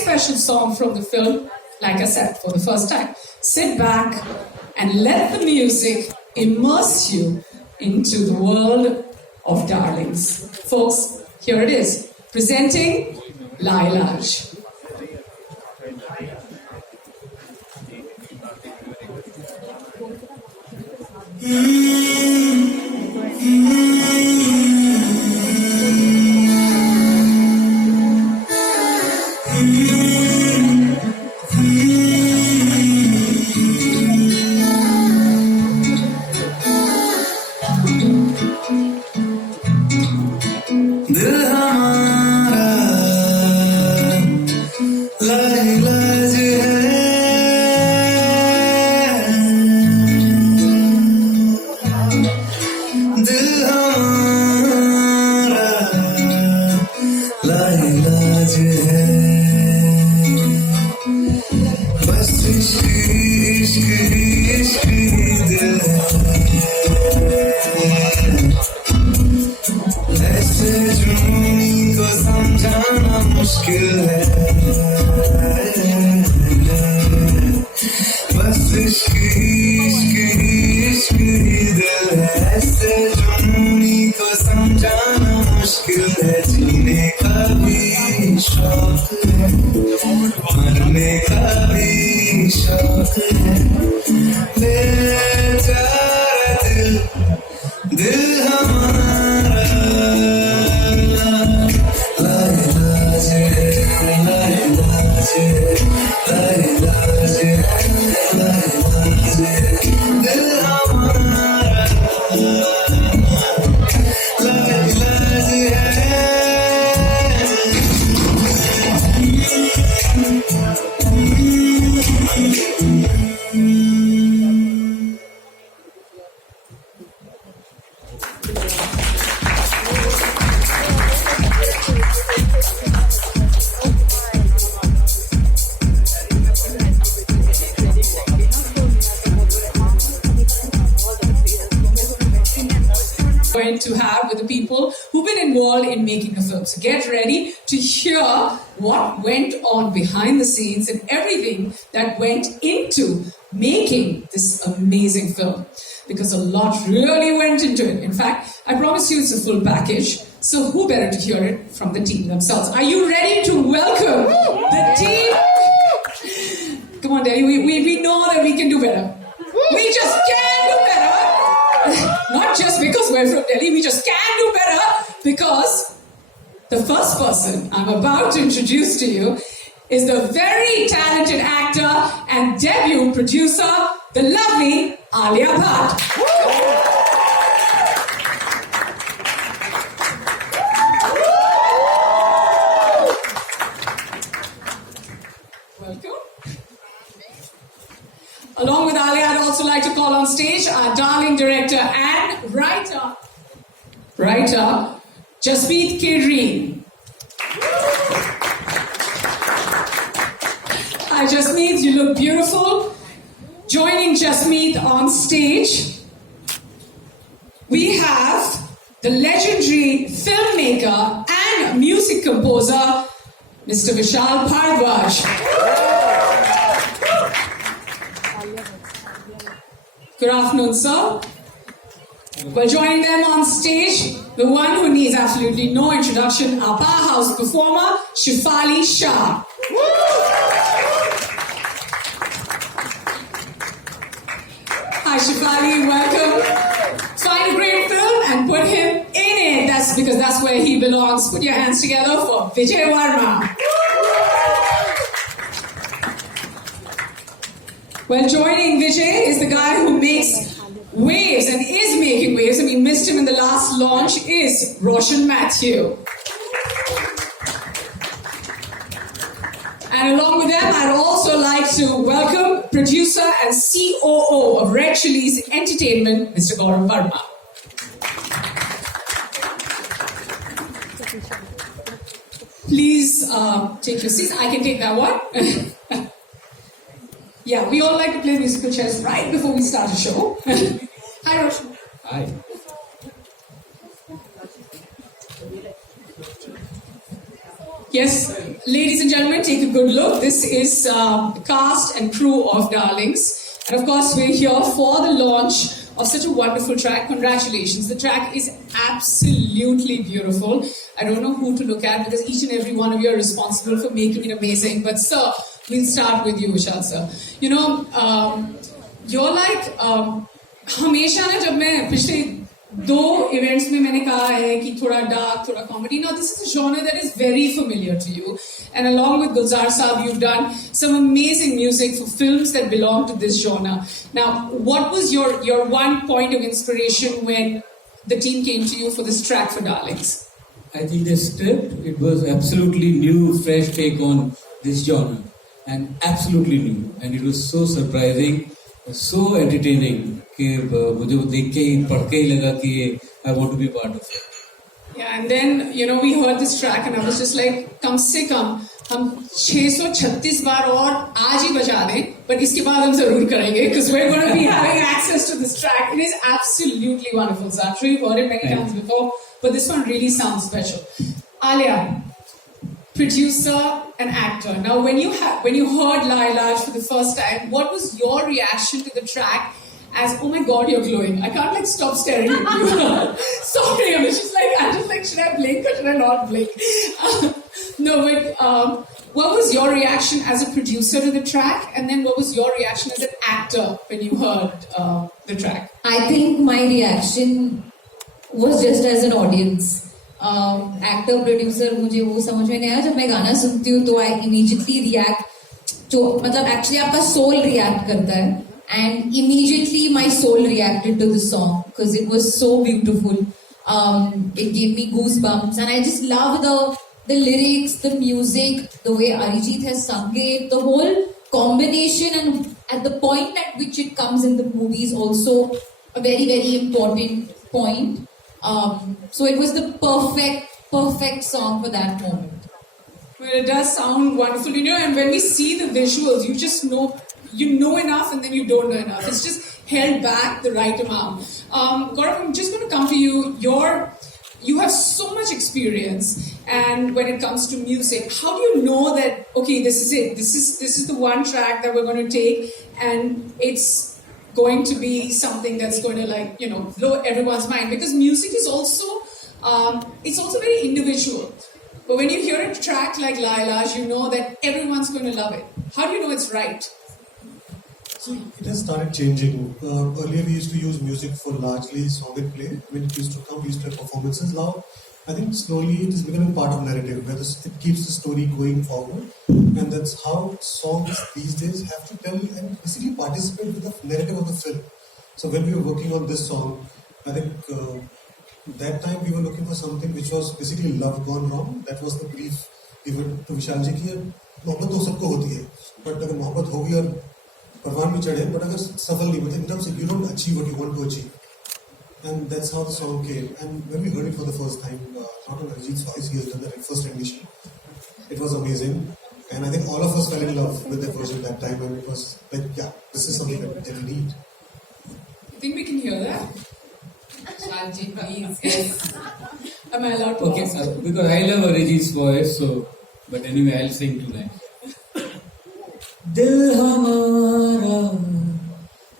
special song from the film, like I said, for the first time. Sit back and let the music immerse you into the world of darlings. Folks, here it is, presenting Lailaj. To have with the people who've been involved in making the film. So get ready to hear what went on behind the scenes and everything that went into making this amazing film. Because a lot really went into it. In fact, I promise you it's a full package. So who better to hear it from the team themselves? Are you ready to welcome the team? Come on, Delhi, we know that we can do better. We just can do better. Not just because we're from Delhi, we just can do better because the first person I'm about to introduce to you is the very talented actor and debut producer, the lovely Alia Bhatt. Welcome. Along with Alia, I'd also like to call on stage our darling director and writer, Jasmeet Kedreen. Hi Jasmeet, you look beautiful. Joining Jasmeet on stage, we have the legendary filmmaker and music composer, Mr. Vishal Bhardwaj. Good afternoon, sir. Well, joining them on stage, the one who needs absolutely no introduction, our powerhouse performer, Shefali Shah. Hi, Shefali, welcome. Find a great film and put him in it. That's because that's where he belongs. Put your hands together for Vijay Varma. Well, joining Vijay is the guy who makes waves and is making waves. I mean, missed him in the last launch is Roshan Mathew. And along with them, I'd also like to welcome producer and COO of Red Chillies Entertainment, Mr. Gaurav Verma. Please take your seats. I can take that one. Yeah, we all like to play musical chairs right before we start a show. Hi, Roshan. Hi. Yes, ladies and gentlemen, take a good look. This is the cast and crew of Darlings. And of course, we're here for the launch of such a wonderful track. Congratulations. The track is absolutely beautiful. I don't know who to look at because each and every one of you are responsible for making it amazing. But sir, we'll start with you, Vishal sir. You know, you're like, हमेशा ना जब मैं पिछले दो events में मैंने कहा है कि थोड़ा डार्क थोड़ा comedy now this is a genre that is very familiar to you and along with Gulzar Saab you've done some amazing music for films that belong to this genre. Now what was your one point of inspiration when the team came to you for this track for Darlings? I think the script, it was absolutely new, fresh take on this genre and absolutely new and it was so surprising, so entertaining कि मुझे वो देख के ही पढ़ के ही लगा कि I want to be part of it. Yeah, and then you know we heard this track and I was just like कम से कम हम 636 बार और आज ही बजा दें पर इसके बाद हम जरूर करेंगे because we're going to be having access to this track. It is absolutely wonderful. So I'm sure you've heard it many times before, but this one really sounds special. Alia, producer and actor. Now, when you heard Lailaj for the first time, what was your reaction to the track? As oh my God, you're glowing. I can't like stop staring at you. Sorry, I'm just like, should I blink or should I not blink? No, but what was your reaction as a producer to the track, and then what was your reaction as an actor when you heard the track? I think my reaction was just as an audience. Actor producer मुझे वो समझ में नहीं आया जब मैं गाना सुनती हूँ तो I immediately react तो मतलब actually आपका soul react करता है and immediately my soul reacted to the song because it was so beautiful. It gave me goosebumps and I just love the lyrics, the music, the way Arijit has sung it, the whole combination, and at the point at which it comes in the movie is also a very, very important point. So it was the perfect song for that moment. Well, it does sound wonderful, you know, and when we see the visuals, you just know, you know enough and then you don't know enough. It's just held back the right amount. Gaurav, I'm just going to come to you. You have so much experience, and when it comes to music, how do you know that, okay, this is it, this is the one track that we're going to take, and it's going to be something that's going to, like, you know, blow everyone's mind? Because music is also, it's also very individual. But when you hear a track like Lailaj, you know that everyone's going to love it. How do you know it's right? So it has started changing. Earlier we used to use music for largely song and play. When it used to come, we used to have performances. Now, I think slowly it is becoming part of narrative, where it keeps the story going forward. And that's how songs these days have to tell and basically participate with the narrative of the film. So when we were working on this song, I think that time we were looking for something which was basically love gone wrong. That was the brief given to Vishal ji ki मोहब्बत तो सबको होती है, but अगर मोहब्बत होगी और परवान भी चढ़े, but अगर सफल नहीं, मतलब in terms of you don't achieve what you want to achieve, and that's how the song came. And when we heard it for the first time, not on Arijit's voice, he has done that first rendition. It was amazing, and I think all of us fell in love with that version that time, and it was like, yeah, this is something that we need. You think we can hear that? Shanji, please. Yes. Am I allowed to? Okay, because I love Arijit's voice, so but anyway, I'll sing tonight. दिल हमारा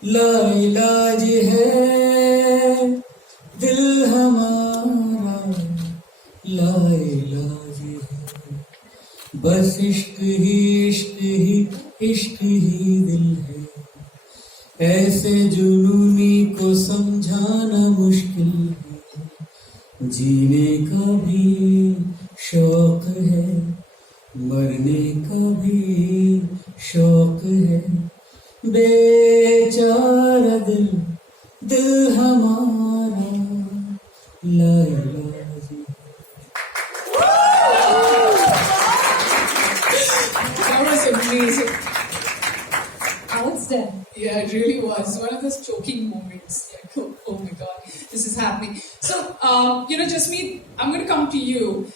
लाइलाज है, दिल हमारा लाइलाज है, बस इश्क ही दिल है, ऐसे जुनूनी को समझाना मुश्किल है, जीने का भी शौक है, मरने का भी शौक है, बेचारा दिल हमारा लाइलाज है. That was amazing. Outstanding. Yeah, it really was one of those choking moments. Like, oh my God, this is happening. So, you know, Jasmeet, I'm going to come to you.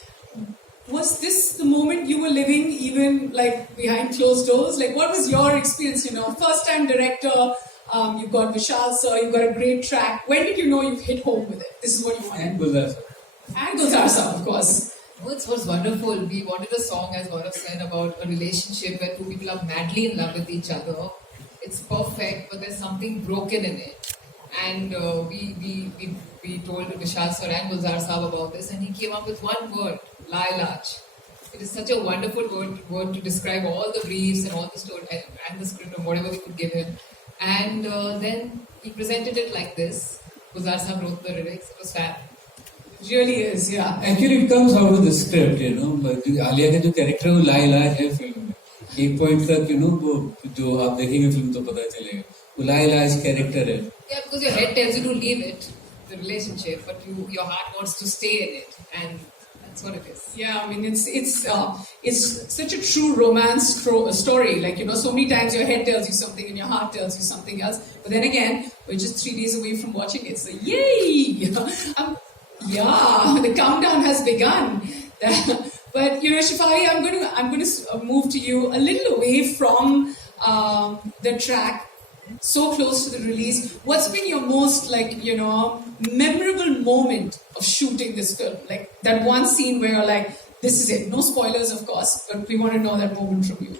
Was this the moment you were living even like behind closed doors? Like, what was your experience? You know, first time director, you've got Vishal sir, you've got a great track. When did you know you've hit home with it? This is what you wanted. And Gulzar sir. And Gulzar sir, of course. Oh, it was wonderful. We wanted a song, as Gaurav said, about a relationship where two people are madly in love with each other. It's perfect, but there's something broken in it. And we told Vishal Sir and Gulzar Saab about this, and he came up with one word, Lailaj. It is such a wonderful word to describe all the briefs and all the story and the script and whatever we could give him. And then he presented it like this. Gulzar Saab wrote the lyrics. It was fab. Really is, yeah. Actually, it comes out of the script, you know. Alia का जो character है वो लाइलाज है film में. एक point तक वो जो आप देखेंगे फिल्म तो पता चलेगा. वो लाइलाज कैरेक्टर है. Yeah, because your head tells you to leave it, the relationship, but your heart wants to stay in it, and that's what it is. Yeah, I mean it's such a true romance story. Like, you know, so many times your head tells you something and your heart tells you something else. But then again, we're just 3 days away from watching it. So yay! Yeah, the countdown has begun. But you know, Shefali, I'm going to move to you a little away from the track. So close to the release. What's been your most, like, you know, memorable moment of shooting this film? Like that one scene where you're like, this is it. No spoilers, of course, but we want to know that moment from you.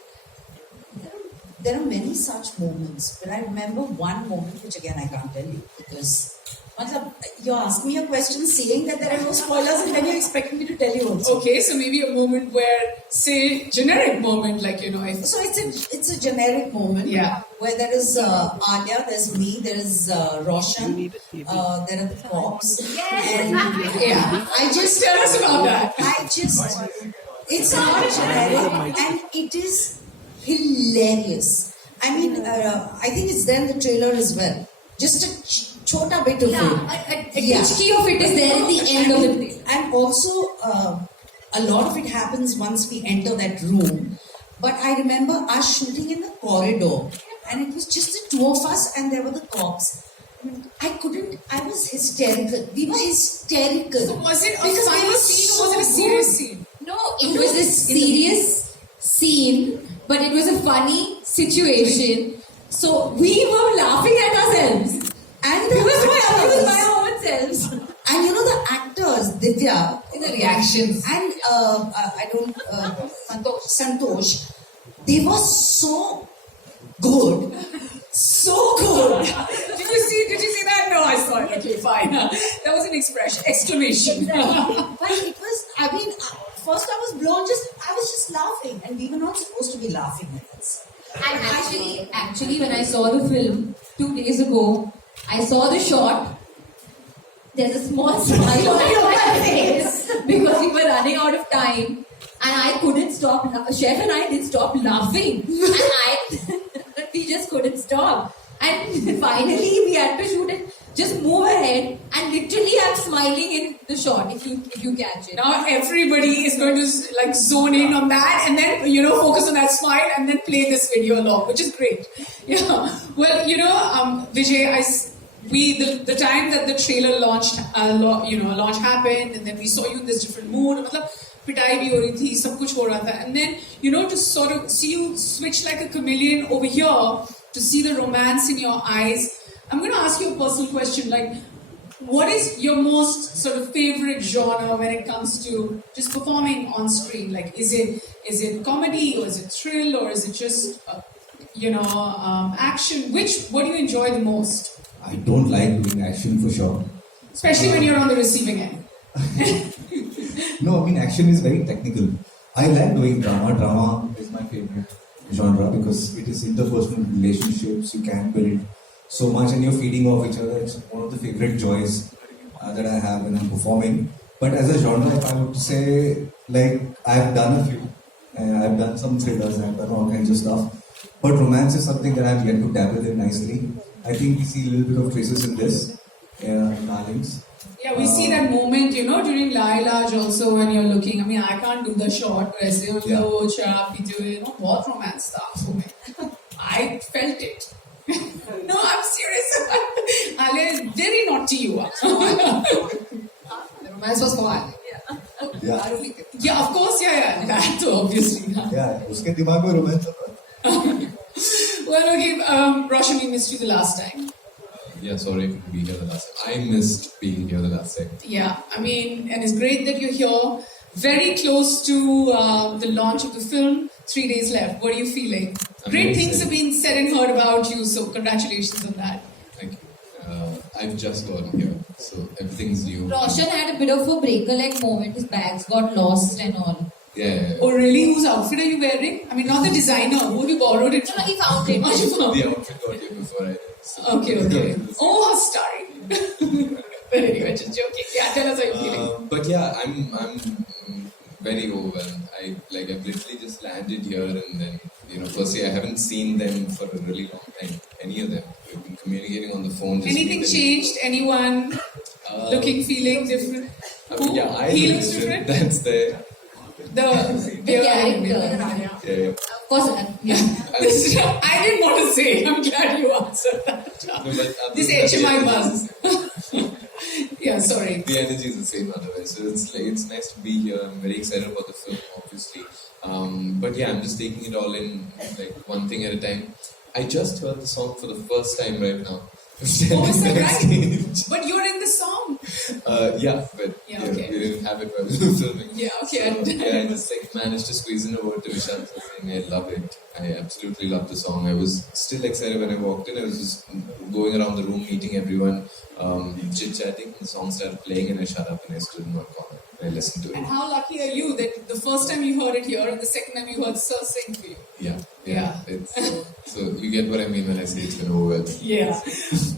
There are many such moments, but I remember one moment which again I can't tell you because you're asking me a question saying that there are no spoilers and then you're expecting me to tell you also. Okay, so maybe a moment where, say, generic moment, like, you know, if... So it's a generic moment. Yeah. Where there is Alia, there's me, there is Roshan, there are the cops. And yeah, I just... Tell us about that. It's not generic and it is hilarious. I mean, I think it's there in the trailer as well. Just a chota bit of it. A titchki of it is there at the end of it. And also, a lot of it happens once we enter that room. But I remember us shooting in the corridor, and it was just the two of us, and there were the cops. I was hysterical. We were hysterical. So was it a funny scene or was it a serious scene? No, it was a serious scene, but it was a funny situation. So we were laughing at ourselves. And we were laughing by our own selves. And you know the actors, Divya, In the reactions. and Santosh, they were so good. So good. Did you see that? No, I saw it. Okay, fine. That was an exclamation. But it was, I mean, first I was blown, I was just laughing. And we were not supposed to be laughing at this. And actually, when I saw the film 2 days ago, I saw the shot. There's a small smile on my face because we were running out of time, and I couldn't stop. Chef and I didn't stop laughing, and we just couldn't stop. And finally, we had to shoot and just move ahead. And literally, I'm smiling in the shot. If you catch it. Now everybody is going to like zone in on that and then, you know, focus on that smile and then play this video along, which is great. Yeah. Well, you know, Vijay, the time that the trailer launched, launch happened, and then we saw you in this different mood. पिटाई भी हो रही थी, सब कुछ हो रहा था, and then, you know, to sort of see you switch like a chameleon over here, to see the romance in your eyes. I'm going to ask you a personal question, like, what is your most sort of favorite genre when it comes to just performing on screen? Like, is it comedy, or is it thrill, or is it just, action? What do you enjoy the most? I don't like doing action for sure. Especially when you're on the receiving end. No, I mean, action is very technical. I like doing drama. Drama is my favorite genre because it is interpersonal relationships. You can build so much and you're feeding off each other. It's one of the favorite joys that I have when I'm performing. But as a genre, if I were to say, like, I've done a few. I've done some thrillers, I've done all kinds of stuff. But romance is something that I've yet to dabble in nicely. I think we see a little bit of traces in this, in Darlings. Yeah, we see that moment, during Lailaj also when you're looking. I mean, I can't do the shot where I say, what romance stuff. I felt it. No, I'm serious. Alia is very naughty, you are. The romance was for Ali. Yeah. Yeah, of course, yeah. That too, obviously. Yeah, उसके दिमाग में romance होता है. Well, okay, Roshan, we missed you the last time. Yeah, sorry I couldn't be here the last time. I missed being here the last time. Yeah, I mean, and it's great that you're here. very close to the launch of the film. 3 days left. What are you feeling? Great Amazing. things have been said and heard about you, so congratulations on that. Thank you. I've just gotten here, so everything's new. Roshan had a bit of a breaker-like moment. His bags got lost and all. Yeah. Oh, really? Whose outfit are you wearing? I mean, not the designer. Who have you borrowed it No, from? he found it. Oh, you found The it. outfit got here before I did. So. Okay. Oh, how starry. But anyway, just joking. Yeah, tell us how you're feeling. But yeah, I'm very overwhelmed. I've literally just landed here, and then firstly I haven't seen them for a really long time. Any of them. We've been communicating on the phone. Just Anything me and- changed? Anyone looking, feeling different? Who? Yeah, I He look looks different? That's the The character. yeah. Of course, yeah. I didn't want to say. I'm glad you answered that. No, but other This than that, HMI buzz. Yeah, sorry. The energy is the same otherwise. So it's nice to be here. I'm very excited about the film, obviously. But yeah, I'm just taking it all in one thing at a time. I just heard the song for the first time right now. Oh, is that right? Backstage. But you're in the song. Yeah, but Yeah, okay. we didn't have it while we were filming. Yeah, okay. So, yeah, I just managed to squeeze in a word to Vishal saying I love it. I absolutely love the song. I was still excited when I walked in. I was just going around the room, meeting everyone, chit-chatting. The song started playing and I shut up and I stood in one corner. I listened to And it. how lucky are you that the first time you heard it here and the second time you heard Sir sing for you? Yeah. It's, so you get what I mean when I say it's been overwhelming. Yeah.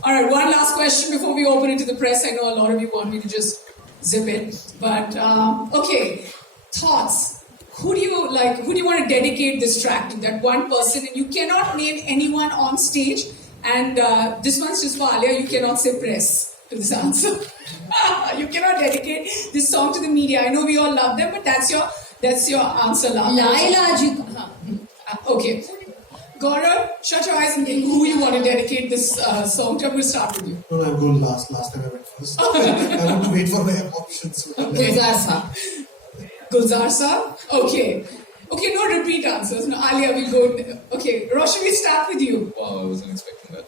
All right, one last question before we open it to the press. I know a lot of you want me to just zip it. But, okay, thoughts. Who do you want to dedicate this track to? That one person, and you cannot name anyone on stage. And this one's just for Alia. You cannot say press to this answer. You cannot dedicate this song to the media. I know we all love them, but that's your answer, Lala. Laila ji. Okay. Gaurav, shut your eyes and think who you want to dedicate this song to. I'm going to start with you. No, I'll go last. Last time I went first. I want to wait for my options. Gulzar Saab? Okay. Okay, no repeat answers. No, Alia will go. Okay, Roshan, we start with you. Wow, I wasn't expecting that.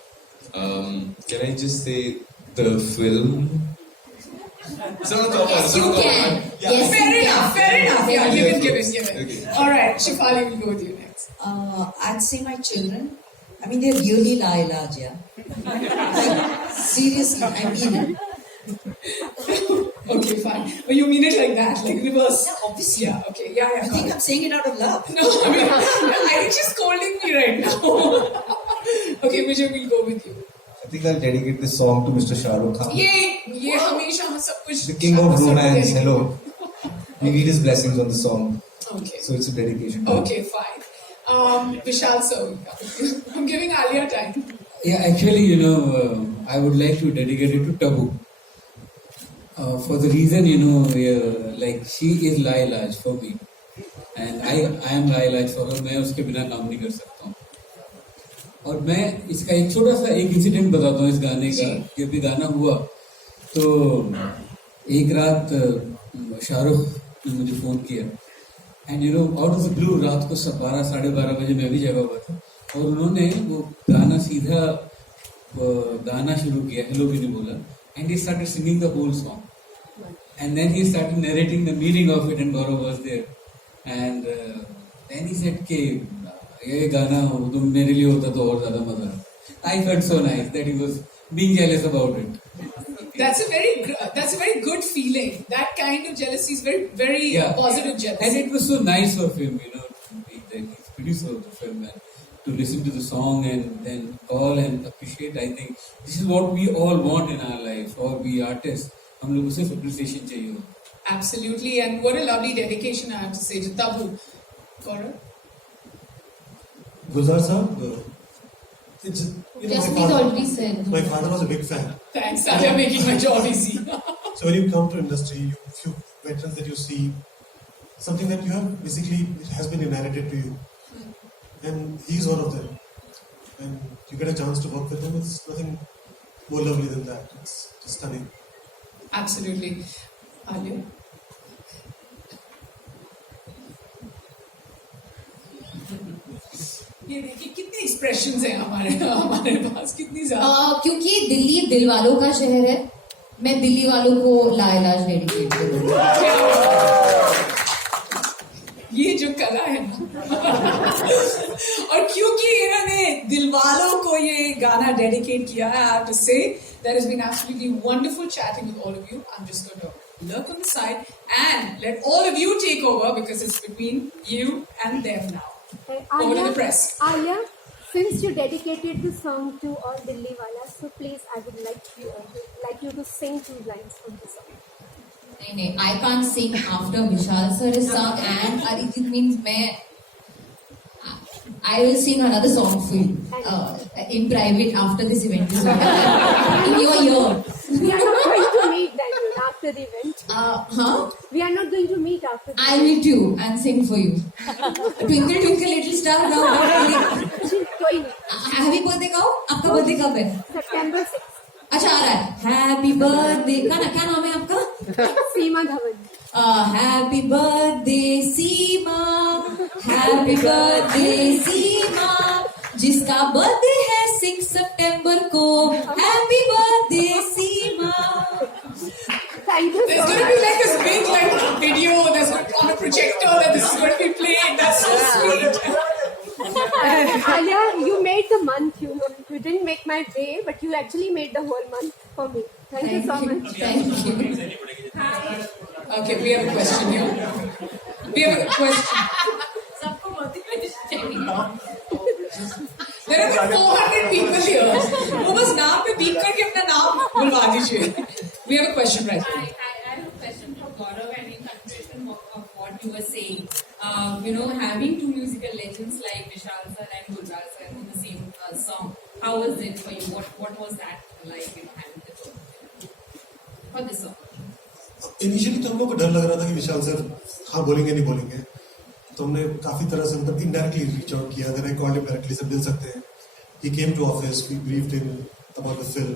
Can I just say the film? Yes, you can. Yes, Fair you enough, can. fair enough. Yeah, give it. Okay. All right, Shefali will go with you next. I'd say my children. I mean, they're really la ilaj, yeah. Like, seriously, I mean it. Okay, fine. But you mean it like that, like reverse. Yeah, obviously. Yeah, okay. Yeah, I think I'm saying it out of love. No, I mean, I think she's scolding me right now. Okay, Vijay, we'll go with you. I think I'll dedicate this song to Mr. Shah Rukh Khan, ये हमेशा हम सब कुछ the king of romance. Hello. We need his blessings on the song. Okay. So it's a dedication to him. Okay, fine. Vishal, so I'm giving Alia time. Yeah, actually, I would like to dedicate it to Tabu. For the reason, she is Lailaj for me. And I am Lailaj for her. मैं उसके बिना काम नहीं कर सकता हूँ. और मैं इसका एक छोटा सा एक इंसिडेंट बताता हूँ इस गाने का. जब भी गाना हुआ, तो एक रात शाहरुख ने मुझे फोन किया. And out of the blue रात को 12-12:30 बजे मैं भी जगा हुआ था और उन्होंने वो गाना सीधा गाना शुरू किया, हेलो भी नहीं बोला, and he started singing the whole song and then he started narrating the meaning of it and Gaurav was there and then he said कि ये गाना तो मेरे लिए होता तो और ज्यादा मजा आता. I felt so nice that he was being jealous about it. That's a very good feeling. That kind of jealousy is very, very positive jealousy. And it was so nice of him, that he's producer of the film, and to listen to the song and then call and appreciate. I think this is what we all want in our life, or we artists. हम लोगों को सिर्फ appreciation चाहिए होता. Absolutely, and what a lovely dedication I have to say to Tabu. Gaurav? Gulzar Saab, it's, Just please already said. my father was a big fan. Thanks, Alia, making my job easy. So when you come to industry, few veterans that you see, something that you have basically it has been inherited to you, and he's one of them. And you get a chance to work with him. It's nothing more lovely than that. It's just stunning. Absolutely. Alia? ये देखिए कितने expressions हैं हमारे पास कितनी ज्यादा. क्योंकि दिल्ली दिल वालों का शहर है, मैं दिल्ली वालों को लाइलाज डेडिकेट करूंगी. ज्यादा है ना और क्योंकि इन्होंने दिलवालों को ये गाना डेडिकेट किया है, I have to say that has been absolutely wonderful chatting with all of you. I'm just going to lurk on the side and let all of you take over because it's between you and them now. Over to the press. Alia, since you dedicated the song to all Delhi Walas, so please, I would like you to sing 2 lines from the song. नहीं, I can't sing after Vishal sir is sung and Arijit means I will sing another song for you in private after this event is over. In your ear. We are not going to meet then after the event. Huh? We are not going to meet after the I'll meet you and sing for you. Twinkle twinkle little star now. कोई नहीं. Happy birthday गाओ. आपका birthday कब है? September 6. अच्छा आ रहा है. Happy birthday. क्या नाम है आपका? सीमा धवन. Happy birthday सीमा. Happy birthday सीमा. जिसका बर्थडे है 6 सितंबर को. Happy birthday Seema. Thank you There's so going to much. be like this big video. There's going to be on a projector that this is going to be playing. That's so sweet. Alia, you made the month, you know. You didn't make my day, but you actually made the whole month for me. Thank you so much. Thank you. Okay, we have a question here. We have a question. There are 400 people here. वो बस नाम पे beep करके अपना नाम बुलवा दीजिए. We have a question right here. I have a question for Gaurav and in continuation of what you were saying. Having 2 musical legends like Vishal sir and Gulzar sir in the same song, how was it for you? What was that like, having the two for this song? Initially तो हम लोग को डर लग रहा था कि विशाल sir हाँ बोलेंगे नहीं बोलेंगे, तो हमने काफी तरह से मतलब इनडायरेक्टली रीच आउट किया. Then I called him directly, सब मिल सकते हैं. He came to office, we briefed him about the film,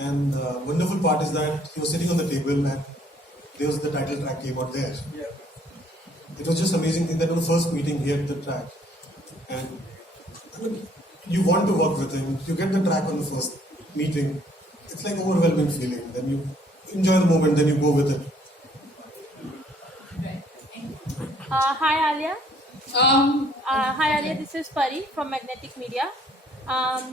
and wonderful part is that he was sitting on the table and there was the title track came out there. It was just amazing thing that on the first meeting he had the track, and I mean, you want to work with him. You get the track on the first meeting, it's like overwhelming feeling. Then you enjoy the moment, then you go with it. Hi Alia. Hi Alia, this is Pari from Magnetic Media.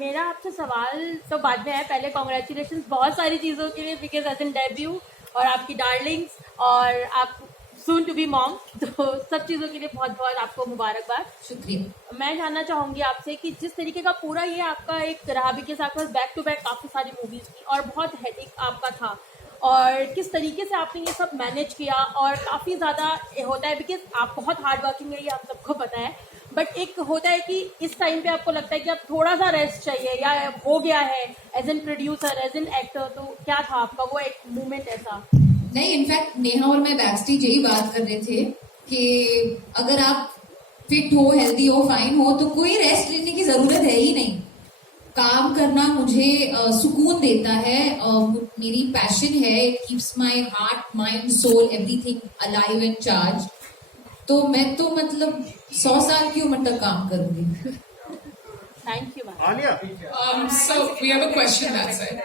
मेरा आपसे सवाल तो बाद में है. पहले congratulation बहुत सारी चीज़ों के लिए, बिकॉज एज एन डेब्यू और आपकी डार्लिंग्स और आप सून टू बी मॉम, तो सब चीज़ों के लिए बहुत बहुत आपको मुबारकबाद. शुक्रिया. मैं जानना चाहूँगी आपसे कि जिस तरीके का पूरा ये आपका एक रहा, बिकॉज आपके पास बैक टू बैक काफ़ी सारी मूवीज़ थी और बहुत हेडेक आपका था, और किस तरीके से आपने ये सब मैनेज किया, और काफ़ी ज़्यादा होता है बिकॉज आप बहुत हार्ड वर्किंग है, ये आप सबको पता है, बट एक होता है कि इस टाइम पे आपको लगता है कि आप थोड़ा सा रेस्ट चाहिए या हो गया है as an producer, as an actor, तो क्या था आपका वो एक मोमेंट ऐसा? नहीं, इनफैक्ट नेहा और मैं बैक स्टेज यही बात कर रहे थे कि अगर आप फिट हो, हेल्दी हो, फाइन हो, तो कोई रेस्ट लेने की जरूरत है ही नहीं. काम करना मुझे सुकून देता है, मेरी पैशन है, it keeps my heart, mind, soul, everything alive and charge. तो मैं तो मतलब 100 साल की उम्र तक काम करूंगी. Thank you. So we have a question that side.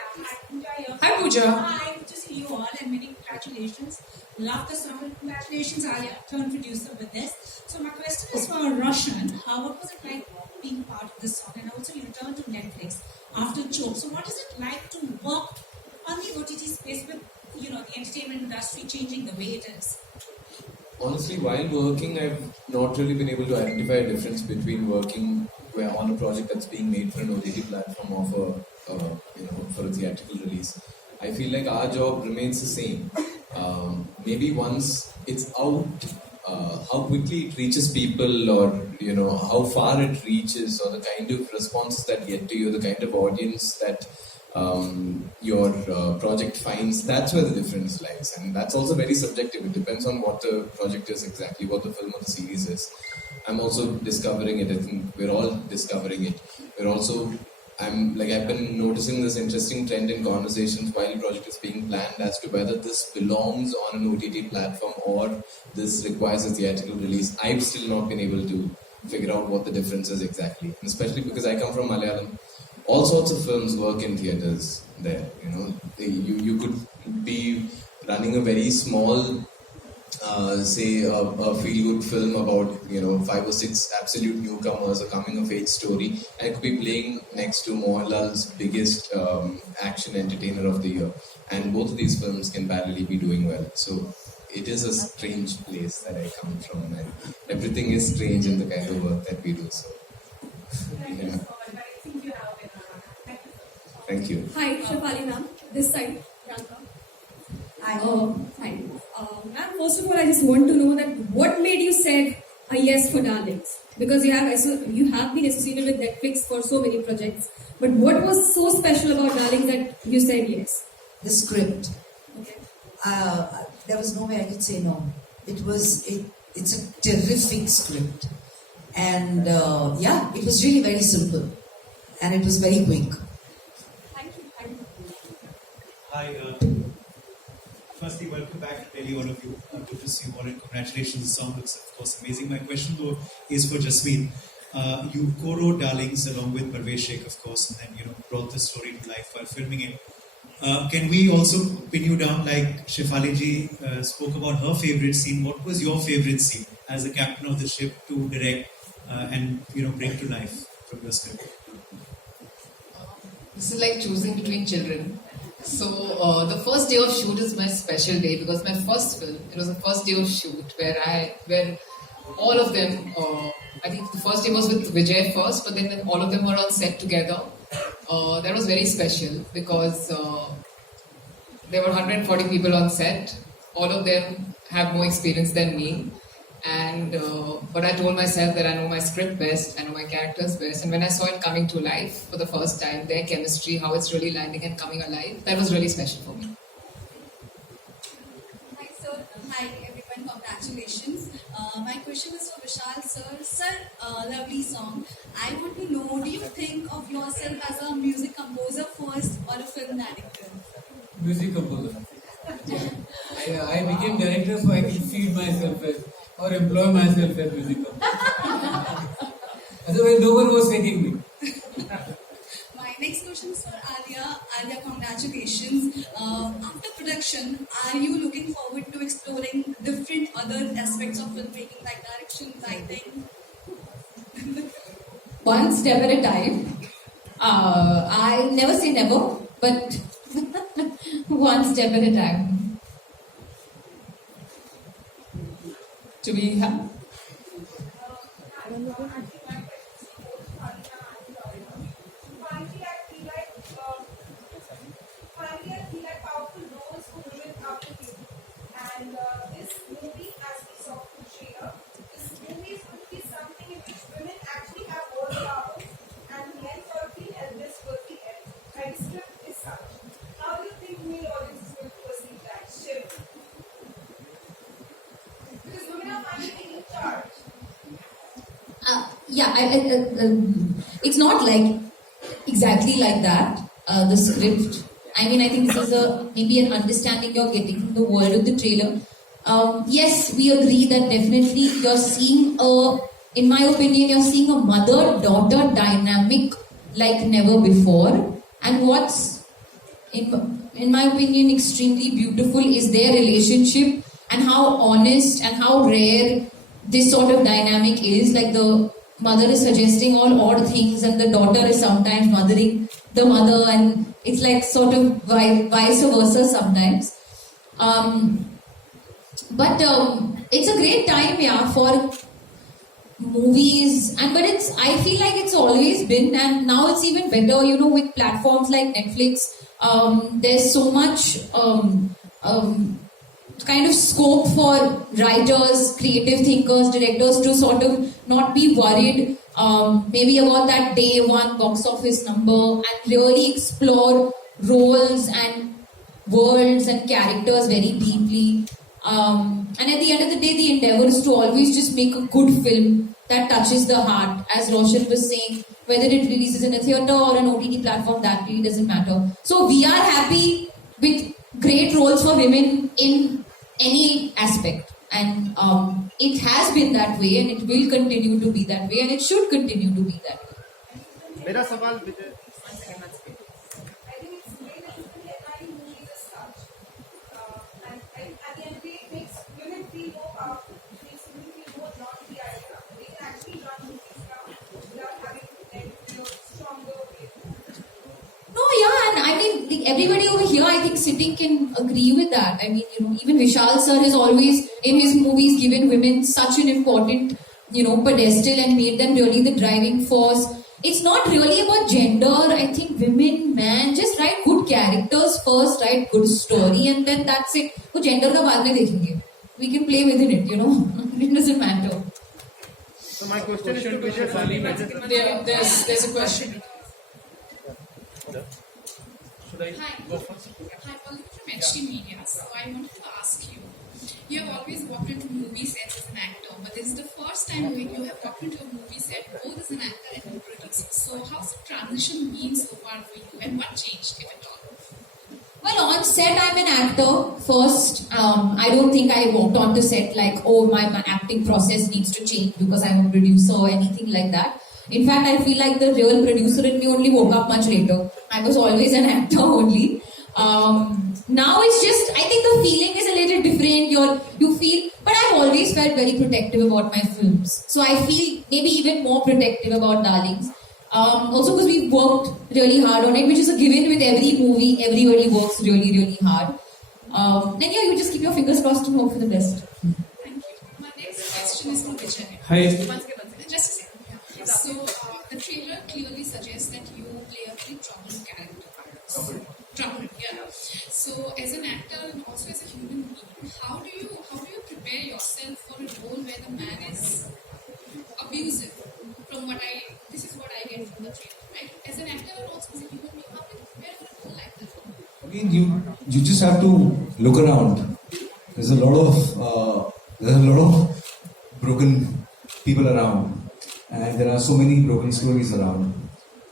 Hi Pooja. Hi, good to see you all and many congratulations. Love the song. Congratulations, Alia, turn producer with this. So my question is for Roshan. What was it like being part of this song? And also you returned to Netflix after Choke. So what is it like to work on the OTT space with, the entertainment industry changing the way it is? Honestly, while working, I've not really been able to identify a difference between working on a project that's being made for an OTT platform or for a theatrical release. I feel like our job remains the same. Maybe once it's out, how quickly it reaches people, or how far it reaches, or the kind of responses that get to you, the kind of audience that your project finds, that's where the difference lies. And that's also very subjective. It depends on what the project is exactly, what the film or the series is. I'm also discovering it. I think we're all discovering it. I've been noticing this interesting trend in conversations while the project is being planned as to whether this belongs on an OTT platform or this requires a theatrical release. I've still not been able to figure out what the difference is exactly. And especially because I come from Malayalam. All sorts of films work in theatres there. You could be running a very small say a feel-good film about 5 or 6 absolute newcomers, a coming-of-age story, and it could be playing next to Mohanlal's biggest action entertainer of the year. And both of these films can parallelly be doing well. So it is a strange place that I come from, and everything is strange in the kind of work that we do. So, yeah. Thank you. Hi, Shafali ma'am. This side, Priyanka. Hi. Hi. Ma'am, first of all, I just want to know that what made you said a yes for Darlings? Because you have been associated with Netflix for so many projects. But what was so special about Darlings that you said yes? The script. Okay. There was no way I could say no. It's a terrific script. And it was really very simple. And it was very quick. Thank you. Hi, firstly, welcome back to Delhi, all of you. Good to see you all, and congratulations. The song looks, of course, amazing. My question, though, is for Jasmine. You co-wrote Darlings along with Parvesh Sheikh, of course, and then brought the story to life while filming it. Can we also pin you down like Shefali ji spoke about her favorite scene? What was your favorite scene as the captain of the ship to direct and bring to life from your script? This is like choosing between children. So the first day of shoot is my special day because my first film, it was the first day of shoot where all of them, I think the first day was with Vijay first, but then when all of them were on set together, that was very special because there were 140 people on set. All of them have more experience than me. And but I told myself that I know my script best, I know my characters best, and when I saw it coming to life for the first time, their chemistry, how it's really landing and coming alive, that was really special for me. Hi, sir. Hi, everyone. Congratulations. My question is for Vishal, sir. Sir, lovely song. I want to know, do you think of yourself as a music composer first or a film director? Music composer. I became director so I can feed myself or employ myself as music composer. Otherwise, no one was taking me. My next question is for Alia. Alia, congratulations. After production, are you looking forward to exploring different other aspects of filmmaking like direction, lighting? One step at a time. I never say never, but one step at a time. To be It's not like exactly like that. The script. I mean, I think this is maybe an understanding you're getting from the world of the trailer. Yes, we agree that definitely you're seeing in my opinion, you're seeing a mother-daughter dynamic like never before. And what's, in my opinion, extremely beautiful is their relationship and how honest and how rare this sort of dynamic is. Like the mother is suggesting all odd things and the daughter is sometimes mothering the mother, and it's like sort of vice versa sometimes. But it's a great time, for movies, but I feel like it's always been, and now it's even better, with platforms like Netflix. There's so much kind of scope for writers, creative thinkers, directors to sort of not be worried maybe about that day one box office number and really explore roles and worlds and characters very deeply. And at the end of the day, the endeavor is to always just make a good film that touches the heart. As Roshan was saying, whether it releases in a theatre or an OTT platform, that really doesn't matter. So we are happy with great roles for women in any aspect. And it has been that way, and it will continue to be that way, and it should continue to be that way. मेरा सवाल विजय And at the end of the day, it makes women feel everybody over here, I think, sitting can agree with that. I mean, even Vishal sir has always, in his movies, given women such an important, pedestal and made them really the driving force. It's not really about gender. I think women, man, just write good characters first, write good story, and then that's it. वो gender का बाद में देखेंगे. We can play within it, It doesn't matter. So my question is to Shefali. There's a question. Should I go first? Hi, Paul from HD Media. So I wanted to ask you. You have always walked into movie sets as an actor, but this is the first time you have walked into a movie set both as an actor and a producer. So how's the transition been so far for you, and what changed, if at all? Well, on set, I'm an actor first. I don't think I walked onto set like, oh, my acting process needs to change because I'm a producer or anything like that. In fact, I feel like the real producer in me only woke up much later. I was always an actor only. Now it's just, I think the feeling is a little different. You feel, but I've always felt very protective about my films. So I feel maybe even more protective about Darlings. Also because we've worked really hard on it, which is a given with every movie. Everybody works really, really hard. Then you just keep your fingers crossed and hope for the best. Thank you. My next question is for Vijay. Hi. Just a second. Yeah. So the trailer clearly suggests that you play a very troubled character. Troubled, yeah. So as an actor and also as a human being, how do you prepare yourself for a role where the man is abusive? This is what I get from the trailer, right? As an actor and also as a human being, how do you prepare for a role like that? I mean, you just have to look around. There's a lot of broken people around, and there are so many broken stories around.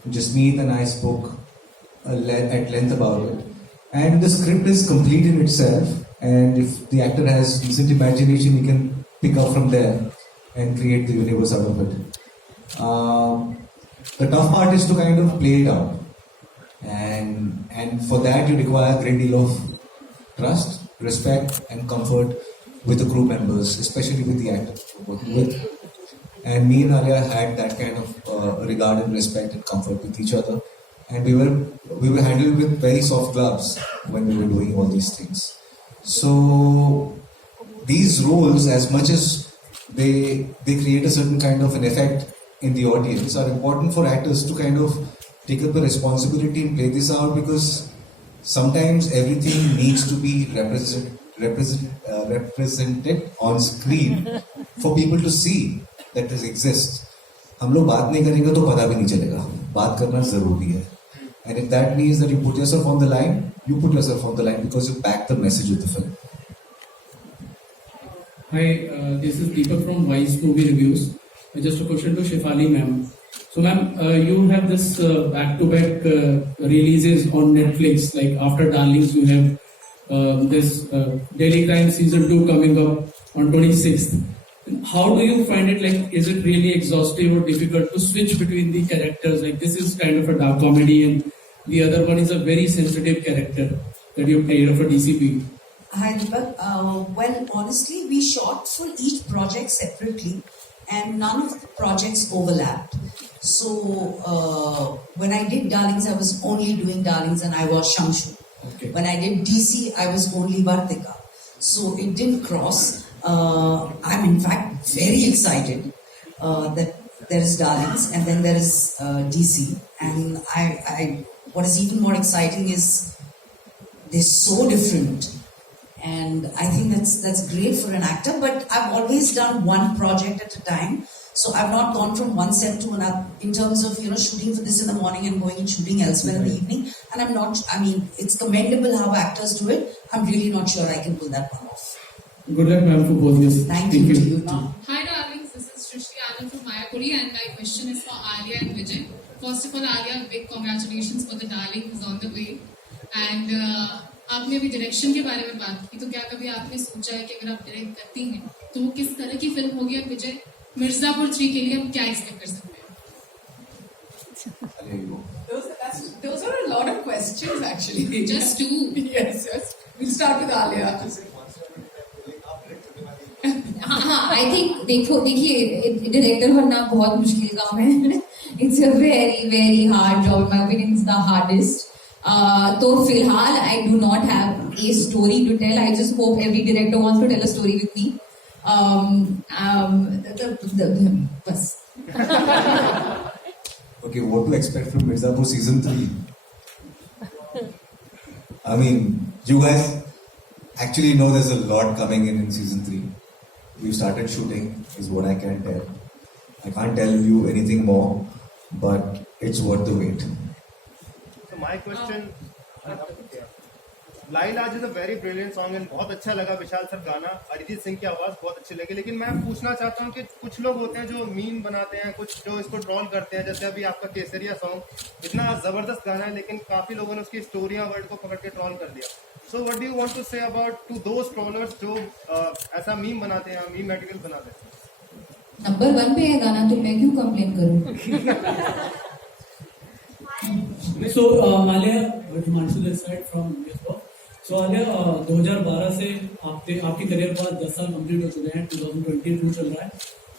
Jasmeet and I spoke at length about it, and the script is complete in itself. And if the actor has decent imagination, he can pick up from there and create the universe out of it. The tough part is to kind of play it out, and for that you require a great deal of trust, respect, and comfort with the crew members, especially with the actors we're working with. And me and Alia had that kind of regard and respect and comfort with each other, and we were handled with very soft gloves when we were doing all these things. So these roles, as much as they create a certain kind of an effect in the audience, are important for actors to kind of take up the responsibility and play this out, because sometimes everything needs to be represented on screen for people to see that this exists. हम लोग बात नहीं करेंगे तो पता भी नहीं चलेगा. बात करना जरूरी है. And if that means that you put yourself on the line, you put yourself on the line because you back the message with the film. Hi, this is Deepak from Vice Movie Reviews. Just a question to Shefali ma'am. So ma'am, you have this back-to-back releases on Netflix. Like after Darlings, you have this Daily Crime Season 2 coming up on 26th. How do you find it? Like, is it really exhaustive or difficult to switch between the characters? Like, this is kind of a dark comedy, and the other one is a very sensitive character that you played of a DCP. Hi, Deepak. Well, honestly, we shot for each project separately, and none of the projects overlapped. So, when I did Darlings, I was only doing Darlings, and I was Shamshu. Okay. When I did DC, I was only Vartika. So, it didn't cross. I'm in fact very excited that there is Darlings and then there is DC, and I what is even more exciting is they're so different, and I think that's great for an actor. But I've always done one project at a time, so I've not gone from one set to another in terms of shooting for this in the morning and going and shooting elsewhere in the evening. And I'm not. I mean, it's commendable how actors do it. I'm really not sure I can pull that one off. Good luck, ma'am, for both this. Thank you to you. Hi, darlings. This is Shrishti Anand from Mayapuri, and my question is for Alia and Vijay. First of all, Alia, big congratulations for the Darlings on the way. And आपने अभी direction के बारे में बात की, तो क्या कभी आपने सोचा है कि अगर आप डायरेक्ट करती हैं तो वो किस तरह की फिल्म होगी? और विजय, मिर्जापुर 3 के लिए हम क्या एक्सपेक्ट कर सकते हैं? Those are a lot of questions actually. Just two. Yes. We'll start with Alia. I think देखिए डायरेक्टर बनना बहुत मुश्किल काम है. It's a very very hard job. In my opinion, it's the hardest. तो फिलहाल I do not have a story to tell. I just hope every director wants to tell a story with me. बस. Okay, what to expect from Mirzapur season 3? I mean, you guys actually know there's a lot coming in season 3. We've started shooting, is what I can tell. I can't tell you anything more, but it's worth the wait. So my question, लाइलाज is a very brilliant song and बहुत अच्छा लगा विशाल sir गाना, अरिजीत सिंह की आवाज बहुत अच्छी लगी। लेकिन मैं पूछना चाहता हूँ कि कुछ लोग होते हैं जो मीम बनाते हैं, कुछ जो इसको ट्रोल करते हैं, जैसे अभी आपका केसरिया सॉन्ग इतना जबरदस्त गाना है लेकिन काफी लोगों ने उसकी स्टोरियां वर्ड को पकड़ के ट्रोल कर दिया। So what do you want to say about to those trollers जो ऐसा मीम बनाते हैं, मीम मटेरियल बनाते हैं? नंबर 1 पे है गाना तो मैं क्यों कंप्लेन करूं? So Alia, Himanshu this side from Westport. So Alia, 2012 से आपके करियर के बाद 10 साल कंप्लीट हो चुके हैं, 2022 चल रहा है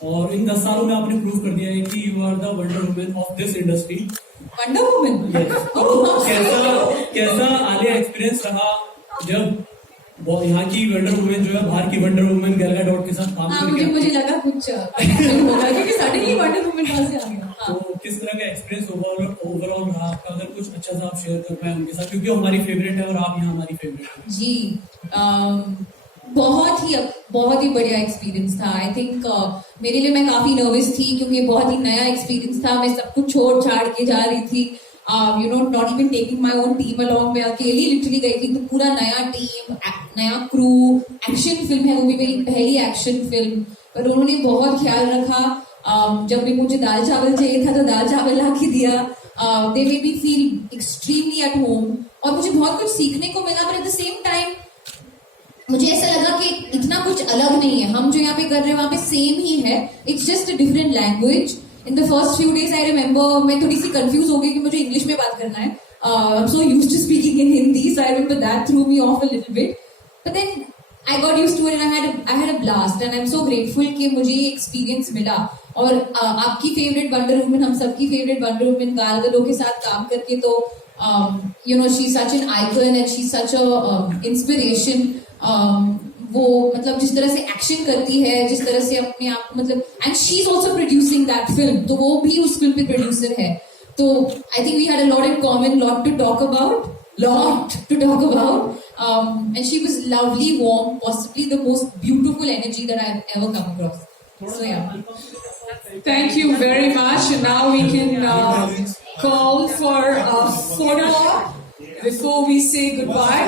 और इन 10 सालों में आपने प्रूव कर दिया है कि you are the wonder woman of this industry. Wonder woman? कैसा आलिया एक्सपीरियंस रहा जब यहाँ की वंडर वुमन जो है बाहर की वंडर वुमन गैल गाडोट के साथ काम करके? मुझे लगा कुछ होगा क्योंकि सडनली वंडर वुमन कहाँ से आ गया। तो किस तरह का एक्सपीरियंस ओवरऑल रहा आपका? अगर कुछ अच्छा सा आप शेयर कर पाए उनके साथ, क्योंकि हमारी फेवरेट है और आप यहाँ हमारी फेवरेट है। जी, बहुत ही बढ़िया एक्सपीरियंस था। आई थिंक मेरे लिए मैं काफी नर्वस थी क्योंकि बहुत ही नया एक्सपीरियंस था। मैं सब कुछ छोड़ छाड़ के जा रही थी, not even taking my own team along. मैं अकेली लिटरली गई थी, तो पूरा नया टीम, नया क्रू, एक्शन फिल्म है, वो भी मेरी पहली एक्शन फिल्म। पर उन्होंने बहुत ख्याल रखा। जब भी मुझे दाल चावल चाहिए था तो दाल चावल ला के दिया। They made me feel extremely at home और मुझे बहुत कुछ सीखने को मिला। पर एट द सेम टाइम मुझे ऐसा लगा कि इतना कुछ अलग नहीं है, हम जो यहाँ पे कर रहे हैं वहाँ पे सेम ही है, it's just a different language. In the first few days I remember मैं थोड़ी सी कंफ्यूज हो गई कि मुझे इंग्लिश में बात करना है। I am so used to speaking in Hindi, so I remember that threw me off a little bit, but then I got used to it and I had a blast and I'm so grateful कि मुझे ये experience मिला। और आपकी favourite wonder woman, हम सबकी favourite wonder woman गाल गलों के साथ काम करके तो she is such an icon and she is such a inspiration. वो मतलब जिस तरह से एक्शन करती है, जिस तरह से अपने आप मतलब, and she is also producing that film, तो वो भी उस फिल्म पे प्रोड्यूसर है। तो I think we had a lot in common, lot to talk about. And she was lovely, warm, possibly the most beautiful energy that I've ever come across. So yeah. Thank you very much. And now we can call for a photo op before we say goodbye.